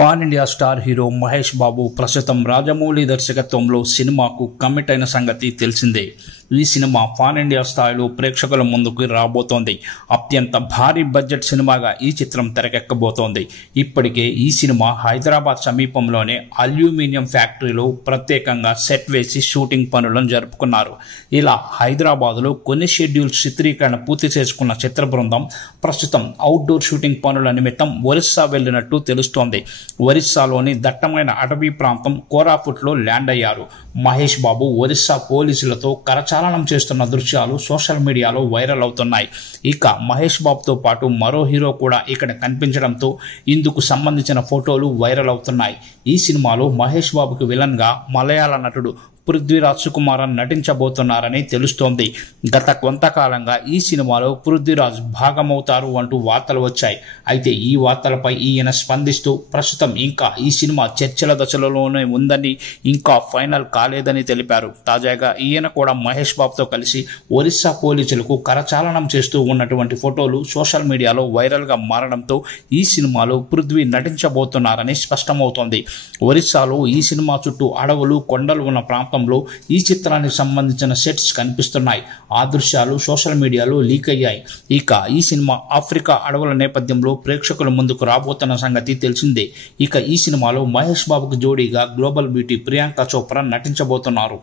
Pan India star hero Mahesh Babu ప్రస్తుతం రాజమౌళి దర్శకత్వంలో సినిమాకు కమిట్ అయిన సంగతి తెలిసిందే. ఈ సినిమా పాన్ ఇండియా స్థాయిలో ప్రేక్షకుల ముందుకు రాబోతోంది. అత్యంత భారీ బడ్జెట్ సినిమాగా ఈ చిత్రం తెరకెక్కబోతోంది. ఇప్పటికే ఈ సినిమా హైదరాబాద్ సమీపంలోనే అల్యూమినియం ఫ్యాక్టరీలో ప్రత్యేకంగా సెట్ వేసి షూటింగ్ పనులను జరుపుకున్నారు. ఇలా హైదరాబాద్లో కొన్ని షెడ్యూల్స్ చిత్రీకరణ పూర్తి చేసుకున్న చిత్ర బృందం ప్రస్తుతం అవుట్డోర్ షూటింగ్ పనుల నిమిత్తం ఒరిస్సా వెళ్లినట్టు తెలుస్తోంది. ఒరిస్సాలోని దట్టమైన అటవీ ప్రాంతం కోరాపుట్లో ల్యాండ్ అయ్యారు. మహేష్ బాబు ఒరిస్సా పోలీసులతో కరచాలనం చేస్తున్న దృశ్యాలు సోషల్ మీడియాలో వైరల్ అవుతున్నాయి. ఇక మహేష్ బాబుతో పాటు మరో హీరో కూడా ఇక్కడ కనిపించడంతో ఇందుకు సంబంధించిన ఫోటోలు వైరల్ అవుతున్నాయి. ఈ సినిమాలో మహేష్ బాబుకి విలన్ గా మలయాళ నటుడు పృథ్వీరాజ్ సుకుమారన్ నటించబోతున్నారని తెలుస్తోంది. గత కొంతకాలంగా ఈ సినిమాలో పృథ్వీరాజ్ భాగమవుతారు అంటూ వార్తలు వచ్చాయి. అయితే ఈ వార్తలపై ఈయన స్పందిస్తూ ప్రస్తుతం ఇంకా ఈ సినిమా చర్చల దశలోనే ఉందని, ఇంకా ఫైనల్ కాలేదని తెలిపారు. తాజాగా ఈయన కూడా మహేష్ బాబుతో కలిసి ఒరిస్సా పోలీసులకు కరచాలనం చేస్తూ ఉన్నటువంటి ఫోటోలు సోషల్ మీడియాలో వైరల్గా మారడంతో ఈ సినిమాలో పృథ్వీ నటించబోతున్నారని స్పష్టమవుతోంది. ఒరిస్సాలో ఈ సినిమా చుట్టూ అడవులు, కొండలు ఉన్న ప్రాంతం ఈ చిత్రానికి సంబంధించిన సెట్స్ కనిపిస్తున్నాయి. ఆ దృశ్యాలు సోషల్ మీడియాలో లీక్ అయ్యాయి. ఇక ఈ సినిమా ఆఫ్రికా అడవుల నేపథ్యంలో ప్రేక్షకుల ముందుకు రాబోతున్న సంగతి తెలిసిందే. ఇక ఈ సినిమాలో మహేష్ బాబుకు జోడీగా గ్లోబల్ బ్యూటీ ప్రియాంక చోప్రా నటించబోతున్నారు.